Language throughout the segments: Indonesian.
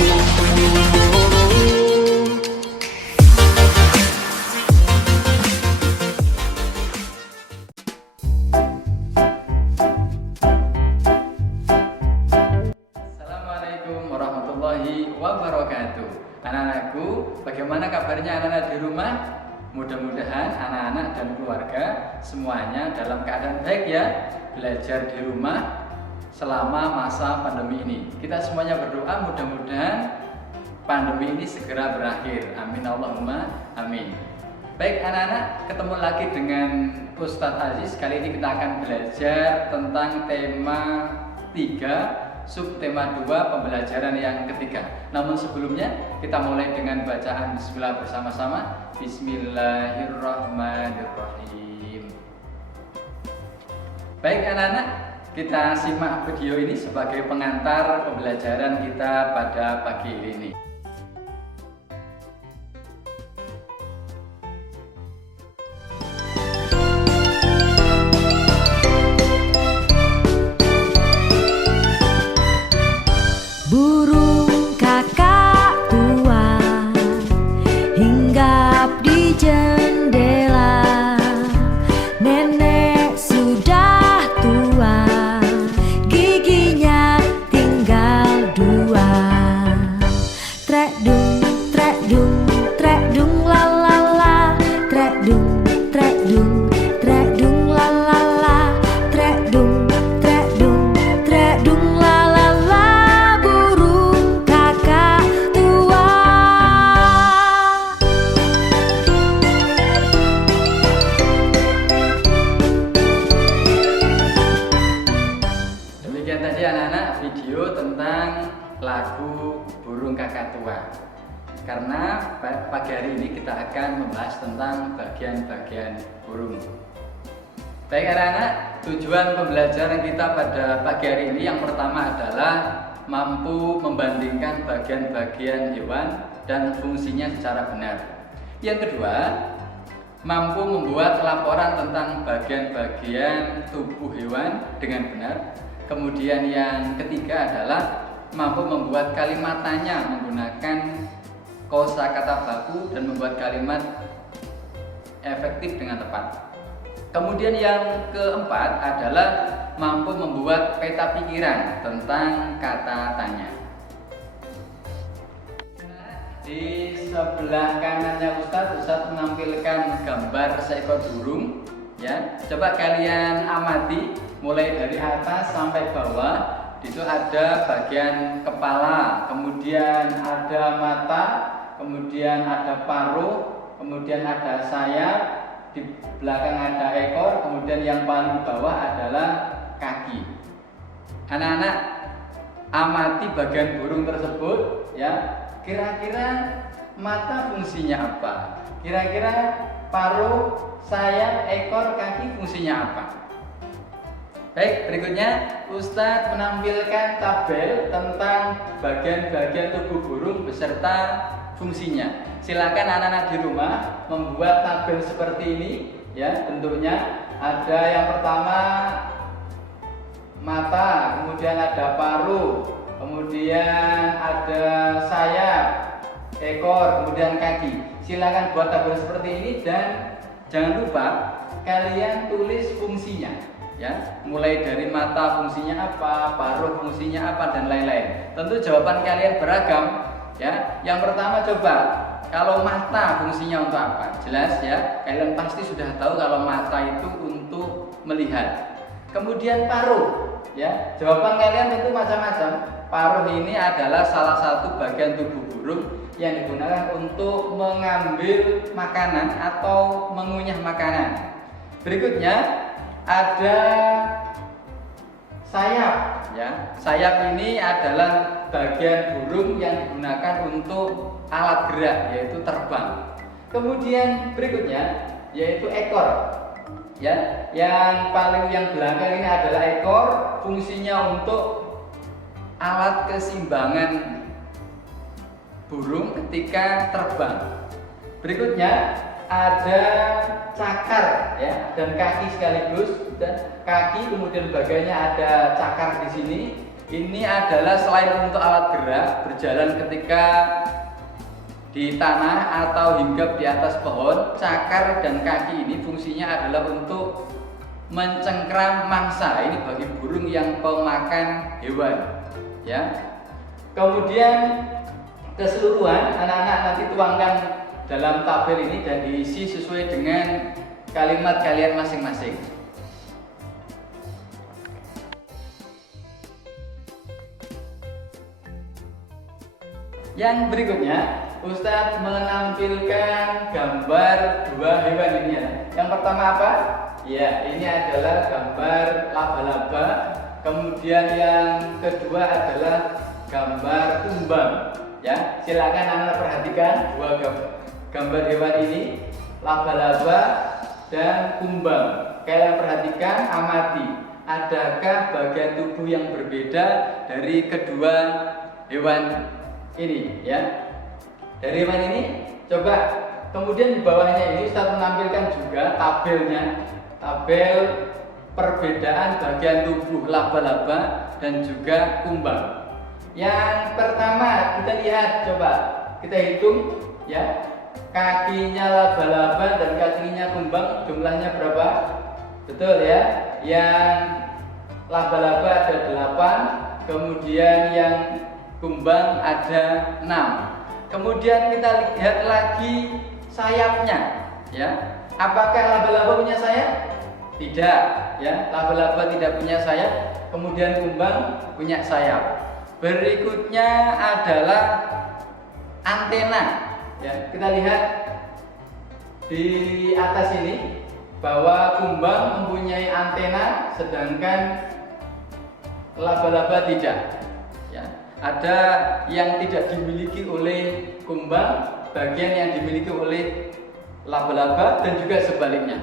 Assalamualaikum warahmatullahi wabarakatuh. Anak-anakku, bagaimana kabarnya anak-anak di rumah? Mudah-mudahan anak-anak dan keluarga semuanya dalam keadaan baik ya. Belajar di rumah selama masa pandemi ini. Kita semuanya berdoa mudah-mudahan pandemi ini segera berakhir. Amin Allahumma amin. Baik anak-anak, ketemu lagi dengan Ustadz Aziz. Kali ini kita akan belajar tentang tema 3, subtema 2, pembelajaran yang ketiga. Namun sebelumnya kita mulai dengan bacaan bismillah bersama-sama. Bismillahirrahmanirrahim. Baik anak-anak, kita simak video ini sebagai pengantar pembelajaran kita pada pagi ini. Burung kakak tua hinggap di jendela. Nenek sudah tua, giginya tinggal 2. Trek dung la la la. Trek dung la la la. Trek dung la la la. Burung kakak tua. Demikian tadi anak-anak video tentang lagu Burung Kakak Tua. Karena pagi hari ini kita akan membahas tentang bagian-bagian burung. Baik anak-anak, tujuan pembelajaran kita pada pagi hari ini yang pertama adalah mampu membandingkan bagian-bagian hewan dan fungsinya secara benar. Yang kedua, mampu membuat laporan tentang bagian-bagian tubuh hewan dengan benar. Kemudian yang ketiga adalah mampu membuat kalimat tanya menggunakan kosakata baku dan membuat kalimat efektif dengan tepat. Kemudian yang keempat adalah mampu membuat peta pikiran tentang kata tanya. Di sebelah kanannya Ustadz menampilkan gambar seekor burung. Ya, coba kalian amati mulai dari atas sampai bawah. Itu ada bagian kepala, kemudian ada mata, kemudian ada paruh, kemudian ada sayap, di belakang ada ekor, kemudian yang paling bawah adalah kaki. Anak-anak amati bagian burung tersebut ya. Kira-kira mata fungsinya apa? Kira-kira paruh, sayap, ekor, kaki fungsinya apa? Baik, berikutnya Ustadz menampilkan tabel tentang bagian-bagian tubuh burung beserta fungsinya. Silakan anak-anak di rumah membuat tabel seperti ini ya, bentuknya. Ada yang pertama mata, kemudian ada paruh, kemudian ada sayap, ekor, kemudian kaki. Silakan buat tabel seperti ini dan jangan lupa kalian tulis fungsinya. Ya, mulai dari mata fungsinya apa, paruh fungsinya apa, dan lain-lain. Tentu jawaban kalian beragam. Ya, yang pertama coba kalau mata fungsinya untuk apa? Jelas ya, kalian pasti sudah tahu kalau mata itu untuk melihat. Kemudian paruh, ya, jawaban kalian tentu macam-macam. Paruh ini adalah salah satu bagian tubuh burung yang digunakan untuk mengambil makanan atau mengunyah makanan. Berikutnya ada sayap ya. Sayap ini adalah bagian burung yang digunakan untuk alat gerak yaitu terbang. Kemudian berikutnya yaitu ekor. Ya, yang belakang ini adalah ekor, fungsinya untuk alat keseimbangan burung ketika terbang. Berikutnya ada cakar ya, dan kaki sekaligus, dan kaki kemudian bagiannya ada cakar di sini. Ini adalah selain untuk alat gerak berjalan ketika di tanah atau hinggap di atas pohon, cakar dan kaki ini fungsinya adalah untuk mencengkram mangsa. Ini bagi burung yang pemakan hewan, ya. Kemudian keseluruhan anak-anak nanti tuangkan dalam tabel ini dan diisi sesuai dengan kalimat kalian masing-masing. Yang berikutnya, Ustadz menampilkan gambar dua hewan ini ya. Yang pertama apa? Ya, ini adalah gambar laba-laba. Kemudian yang kedua adalah gambar kumbang. Ya, silakan anak perhatikan dua gambar hewan ini, laba-laba dan kumbang. Kalian perhatikan, amati. Adakah bagian tubuh yang berbeda dari kedua hewan ini? Ya. Dari hewan ini, coba kemudian di bawahnya ini Ustadz menampilkan juga tabelnya, tabel perbedaan bagian tubuh laba-laba dan juga kumbang. Yang pertama kita lihat, coba kita hitung ya, kakinya laba-laba dan kakinya kumbang jumlahnya berapa? Betul ya, yang laba-laba ada 8, kemudian yang kumbang ada 6. Kemudian kita lihat lagi sayapnya, ya. Apakah laba-laba punya sayap? Tidak, ya. Laba-laba tidak punya sayap. Kemudian kumbang punya sayap. Berikutnya adalah antena, ya. Kita lihat di atas ini bahwa kumbang mempunyai antena, sedangkan laba-laba tidak. Ya. Ada yang tidak dimiliki oleh kumbang, bagian yang dimiliki oleh laba-laba dan juga sebaliknya.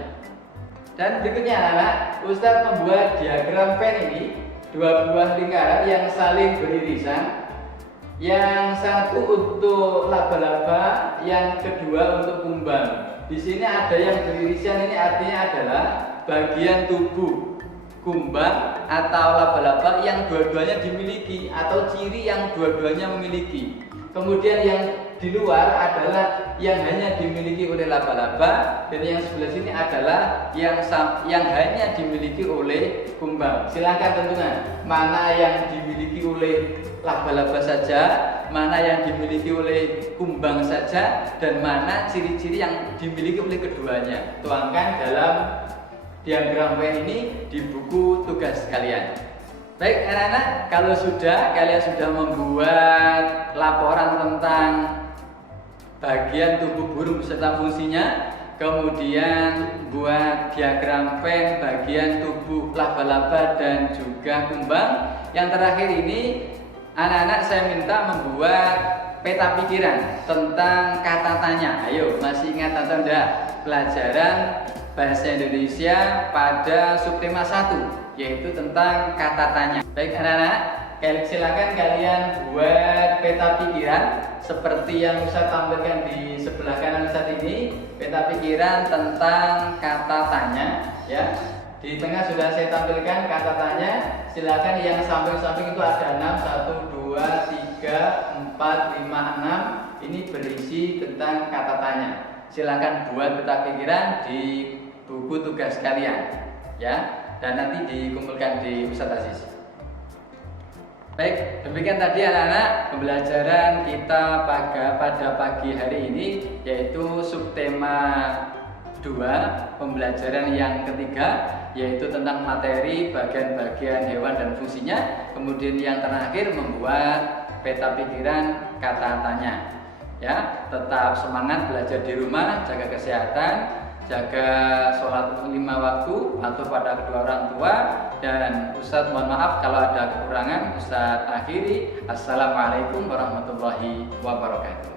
Dan berikutnya anak-anak, Ustadz membuat diagram pen ini, dua buah lingkaran yang saling beririsan. Yang satu untuk laba-laba, yang kedua untuk kumbang. Di sini ada yang beririsan, ini artinya adalah bagian tubuh kumbang atau laba-laba yang dua-duanya dimiliki atau ciri yang dua-duanya memiliki. Kemudian yang di luar adalah yang hanya dimiliki oleh laba-laba, dan yang sebelah sini adalah yang hanya dimiliki oleh kumbang. Silakan tentukan mana yang dimiliki oleh laba-laba saja, mana yang dimiliki oleh kumbang saja, dan mana ciri-ciri yang dimiliki oleh keduanya. Tuangkan dalam diagram pen ini di buku tugas kalian. Baik anak-anak, kalau kalian sudah membuat laporan tentang bagian tubuh burung beserta fungsinya, kemudian buat diagram pen bagian tubuh laba-laba dan juga kumbang. Yang terakhir ini, anak-anak saya minta membuat peta pikiran tentang kata tanya. Ayo, masih ingat atau enggak pelajaran Bahasa Indonesia pada subtema 1, yaitu tentang kata tanya. Baik anak-anak, silakan kalian buat peta pikiran seperti yang Ustadz tampilkan di sebelah kanan Ustadz ini, peta pikiran tentang kata tanya, ya. Di tengah sudah saya tampilkan kata tanya. Silakan yang samping-samping itu ada 6, 1, 2, 3, 4, 5, 6. Ini berisi tentang kata tanya. Silakan buat peta pikiran di buku tugas kalian, ya, dan nanti dikumpulkan di Ustadz Aziz. Baik, demikian tadi anak-anak pembelajaran kita pada pagi hari ini, yaitu subtema 2, pembelajaran yang ketiga, yaitu tentang materi bagian-bagian hewan dan fungsinya. Kemudian yang terakhir membuat peta pikiran kata tanya. Ya, tetap semangat belajar di rumah, jaga kesehatan, jaga sholat 5 waktu, patuh pada kedua orang tua, dan Ustadz mohon maaf kalau ada kekurangan. Ustadz akhiri. Assalamualaikum warahmatullahi wabarakatuh.